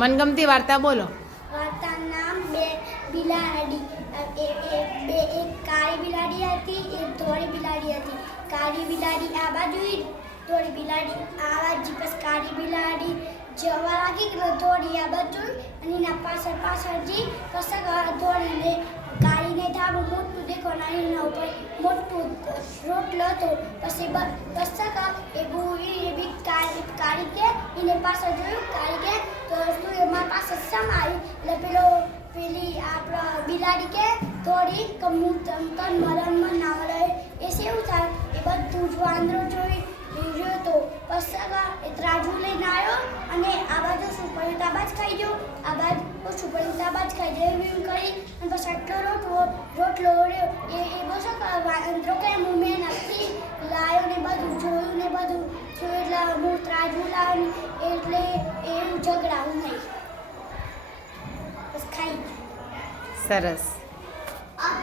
મનગમતી વાર્તા બોલો. વાર્તાનું નામ બે બિલાડી. એક કાળી બિલાડી હતી, એક ધોળી બિલાડી હતી. કાળી બિલાડી આ બાજુ, ધોળી બિલાડી આ બાજુ. પછી કાળી બિલાડી જવા લાગી કે ધોળી આ બાજુ, અને એના પાછળ પછી ધોળીને કાળીને ધાબું મોટું દેખો, અને એના ઉપર મોટું રોટલો હતો. પછી કાળી કે એને પાછળ જોયું. કાળી કે તો તું એમાં પાછળ શમ આવી, એટલે પેલી આપણા બિલાડી કે થોડી મરણમાં ના મળે એ શું થાય એ બધું જ વાંદરો જોઈ રહ્યો હતો. પછી એ ત્રાજુ લઈને આવ્યો, અને આ બાજુ શું પડ્યું તાબાજ ખાઈ ગયો, આ બાજુ ઓછું પડ્યું તાબાજ ખાઈ ગયો, એમ કરી. અને પછી આટલો રોટલો ઓળ્યો. એ બસ વાંદરો કે હું મેં નથી લાવ્યો ને બધું જોયું ને બધું જોયું, એટલે હું ત્રાજુ લાવ્યો, એટલે એવું ઝઘડાવું નહીં. બસ ખાઈ. સરસ.